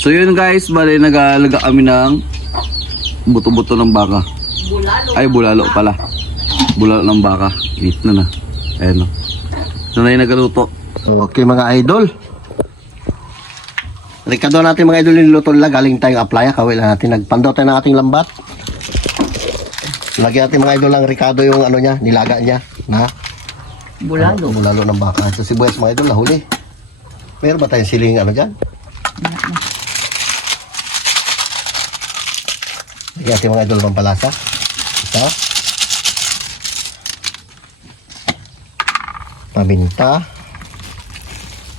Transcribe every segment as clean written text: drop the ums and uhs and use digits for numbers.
So yun guys, bali nag-aalaga kami ng buto-buto ng baka. Bulalo. Ay, bulalo pala. Bulalo ng baka. Init na na. Ayan o. Ito na yung nagaluto. Okay mga idol. Rikado natin mga idol, niluto nila. Galing tayong aplaya. Kawil na natin. Nagpandaw tayo ng ating lambat. Lagyan natin mga idol ng rikado yung ano niya, nilaga niya. Na Bulalo. bulalo ng baka. Ito sibuyas mga idol, nahuli. Meron ba tayong siling ano dyan? Lagyan natin mga idol ng palasa. Ito. Paminta.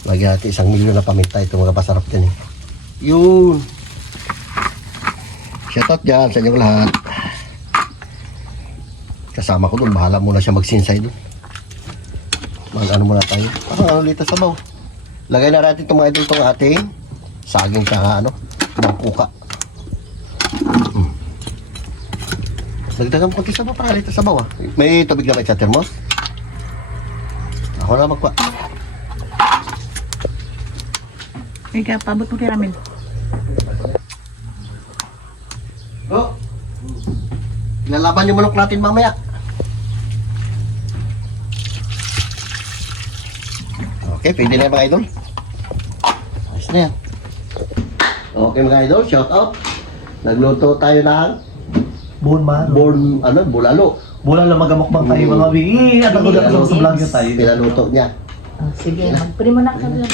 Lagyan natin 1 milyon na paminta. Ito mga pasarap din eh. Yun. Shoutout dyan sa inyong lahat. Kasama ko doon. Bahala muna siya magsinsay doon. Mag-ano muna tayo. Parang ano lita sabaw. Lagay na natin itong mga idol itong ating saging tsaka ano, bangkuka. Nagdagan mo konti sabaw para lita sabaw ah. May tubig na ba sa thermos? Ako na magpa. Ika, pabot mo kay Ramil. Oh. Lalaban yung manok natin mamaya. Okay, pwede na yan mga idol. Ayos na yan. Okay mga idol, shout out. Nagluto tayo ng bulalo. Bulalo magamukbang tayo mga wingi. At ako dito sa vlog niya tayo. Pinaluto niya. Sige, magpuli mo na ka doon.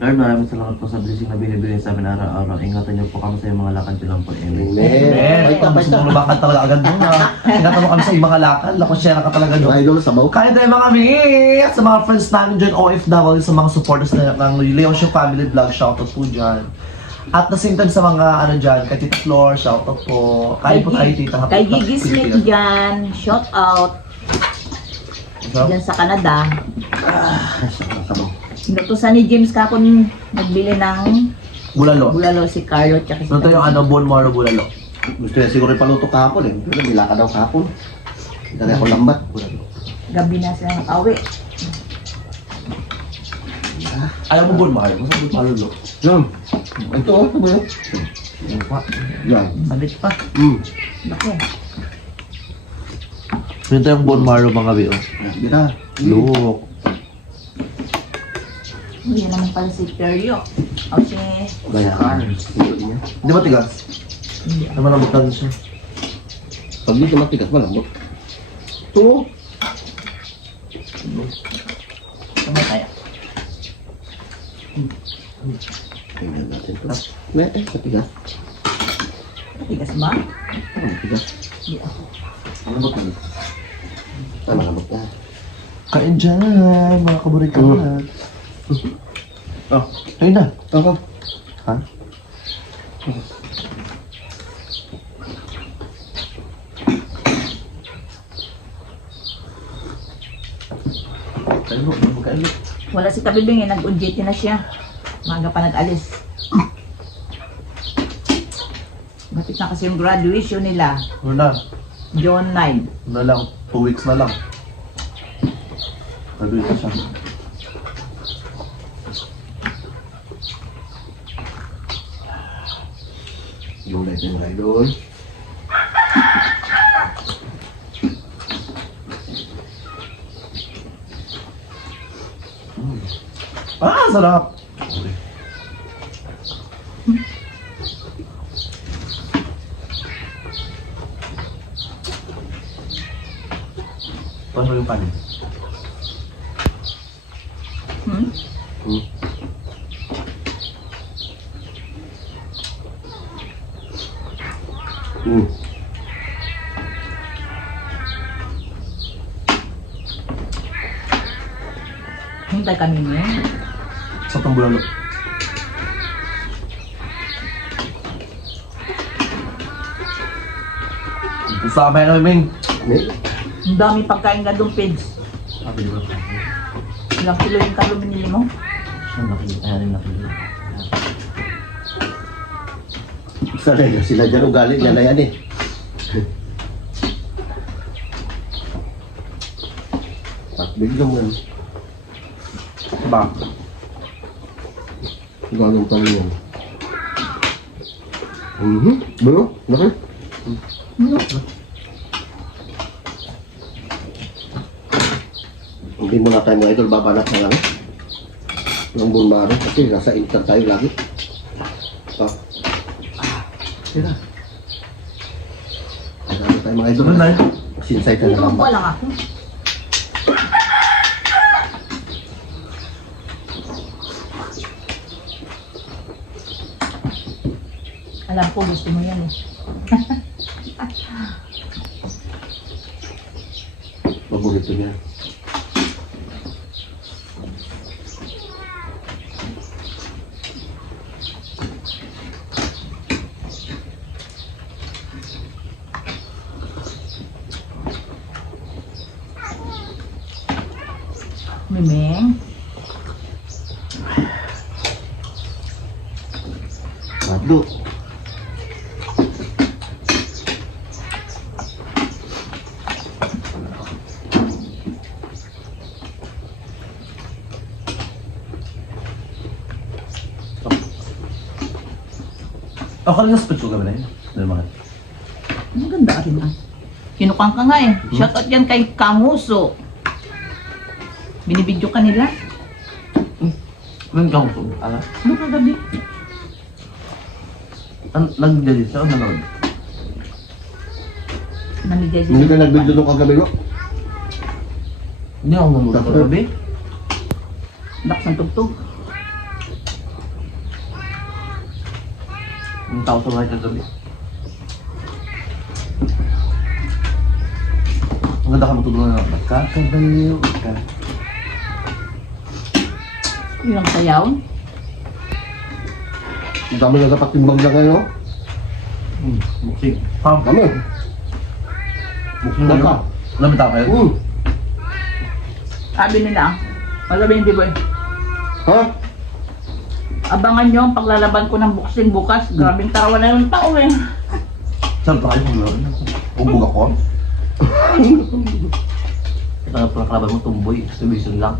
Lord, maraming salamat po sa blessing na binibigay sa amin araw-araw. Ingatan niyo po kami sa iyong mga lakad bilang po. Amen. Amen. Paita, paita. Sumulubakan talaga agad doon na. Ingatan mo kami sa iyong mga lakad. Lakosyera ka talaga doon. Mga idol, sabaw. Kaya tayo mga wingi. Sa mga friends namin dyan, OFW, sa mga supporters na ng Leo Show Family Vlog, shoutout po dyan. At the same time sa mga ano dyan, kay Tita Flor, shoutout po. Kaya po kayo Tita Happy. Kay Gigi Smith dyan, shout out. Dyan sa Canada. Sabaw. Inutusan ni James kapon nagbili ng Bulalo. bulalo si Carlo tsaka si Ito yung ano, bone marrow bulalo. Gusto niya siguro ipaluto kahapon eh. Pero bila ka daw kahapon. Dali ako lambat. Gabi na siya nakauwi. Ayaw mo bone marrow? Gusto mo bone marrow lo? Yan. Ito oh, ito ba yun? Yan. Sabit pa. Bako. Ito yung bone marrow mga bi. Dita. Look. Uy, yan naman pala si Perio. O si... Bayan. Di ba tigas? Hindi. Naman ang butan siya. Pag dito matigas, malambot. Ito. Tama tayo. Tingnan natin ito. Matigas. Tigas ba? Matigas. Hindi ako. Malambot na. Malambot na. Kain dyan, mga kaborika lahat. Oh, Ayun na. ako. Ha? Kain mo, magkain mo. Wala si Tabibing eh, nag-UJT na siya. Maga pa nag-alis. Bakit na kasi yung graduation nila? Ano na? June 9. Ano na lang, 2 weeks na lang. Graduate na siya. Yung light ng idol. Ah, sarap! Paano yung panin? Hintay kami niya. Sa tambulalo. Usama yan namin. Ang dami pagkain ka doon, Pids. Sabi di ba? Ilang kilo yung Carlo binili mo? Siya nakikita. Ayan nakikita. Sanay na sila dyan, ugali niya na yan eh. At bigyan mo yan. Ba? Ganun pa rin yan. Ano? Laki? Hindi muna tayo mga idol babanat ng ano? Ng bunmaro kasi nasa inter tayo lagi. Ah. Tira. Ano tayo mga idol? Ano na yun? Sinsay ka Hindi na naman po lang. lang ako. Alam ko gusto mo yan eh. Paborito niya. Mimeng. Madlo. Ako lang yung split ko kami na yun. Dahil mga. Ang ganda rin ah. Kinukang ka nga eh. Shoutout yan kay Kamuso. Binibidyo ka nila. Ganun ka gusto. Ala? Ano kagabi? Nag-dedit siya o nanood? Namigay Hindi siya. ka nag-video nung kagabi no? Hindi ako nanood Tapos? sa gabi. Lakas ng tugtog. Yung tao sa bahay kagabi. Ang ganda ka matulungan na magkakabaliw ka. Yun ang sayaw. Ang dami na dapat timbang na ngayon no? Buksing. Ha? Dami. Buksan Baka. na. Alam mo tao kayo? Sabi nila, magabi hindi boy. Ha? Abangan nyo ang paglalaban ko ng boxing bukas. Grabing tarawa na yung tao eh. Saan tayo kung meron? Umbog ako? Ito na pala kalaban mo, tumboy. Submission lang.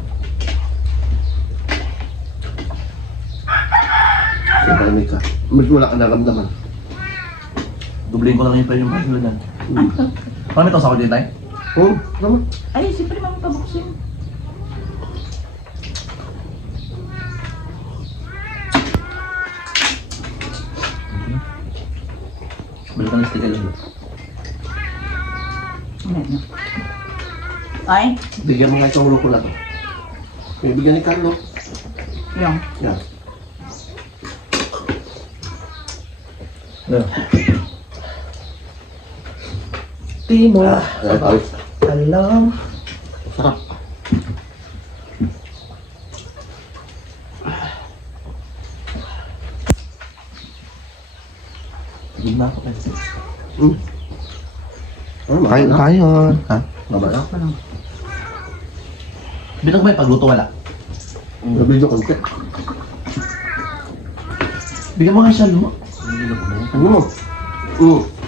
Sabay ka. Medyo wala ka naramdaman. Dublin ko lang yung pwede yung mga sila dyan. Parang may tao sa ako dyan tayo? Oo, naman. Ay, siyempre mami pa-boxing. Balik ka na stick lang. Ay, Bigyan mo nga itong ulo ko na to. May bigyan ni Carlo. yung. Yan. Yeah. Timo. Ay, Alam. sarap. Hindi na ako kasi. Ano, Kain na? tayo. Ha? Baba na? Ano? Binag ba yung pagluto wala? Nabidyo konti. Bigyan mo nga siya, lumo. Ano mo?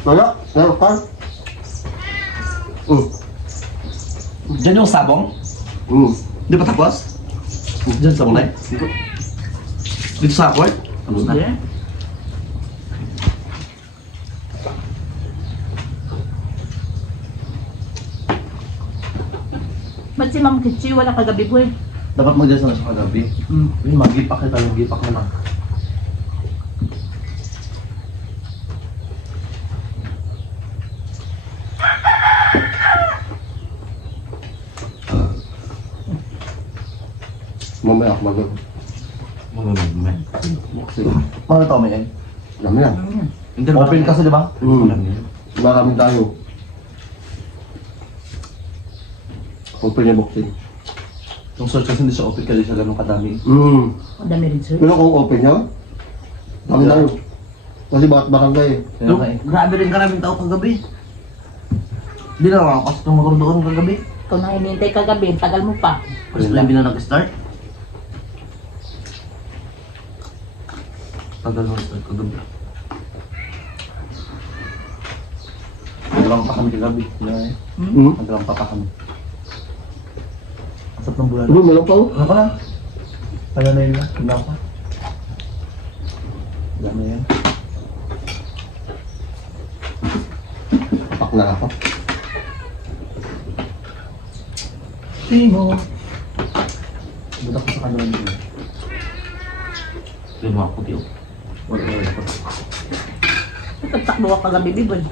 Wala. Meron ka? Diyan yung sabong. Di ba tapos? Diyan sabong na dito sa court. Tapos na. Yeah. Ba't si Ma'am Kitchi wala kagabi boy? Dapat mag-dress na siya kagabi. Yung mag-gipak kita, yung gipak na lang. Mamaya ako mag- Mamamay. Mga tao may yan. Alam mo yan. Open kasi, di ba? Maraming tayo. Open yung boxing. Yung search kasi hindi siya open kasi siya ganun kadami. Ang dami rin sir. Pero kung open yan, dami tayo. Kasi bakit barangay eh. Kaya nga eh. Grabe rin karaming tao kagabi. Hindi na ako kasi tumakor doon kagabi. Ikaw nang hinihintay kagabi, ang tagal mo pa. First time din na nag-start. Tagal mo start kagabi. Nagawang pa kami kagabi. Nagawang pa kami. Asap ng bulan. Ano, meron pa oh. Ano ka lang? Kaya na yun lang. Tingnan ka. Gano'n yan. Papak na ako. Timo. Budak ko sa kanuan dito. Yung mga puti oh. Wala. Nagtakbo ka kagabi, Biboy.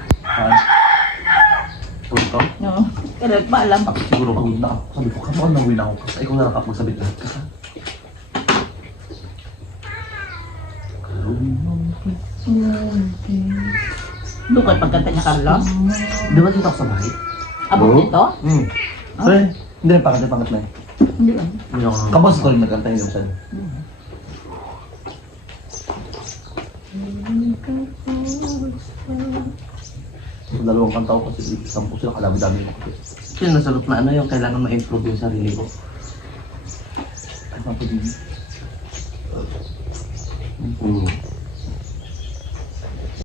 Puro ka? No. Kaya ba alam? Ako siguro pagod na ako. Sabi ko, kamuan nang win ako. Kasi ikaw na nakapagsabit lahat ka sa... Doon kayo pagkanta niya, Carlos. Di ba dito ako sa bahay? Abot nito? Sorry, hindi rin pangat na eh. Hindi lang. Hindi ako nang... Kabos ko rin nagkanta yun siya. So, dalawang kanta ko kasi 10 sila, kalabi-dami mo kasi. Kasi nasa loop na ano yung kailangan ma-improve yung sarili ko. Ay, mga pwede. Hmm.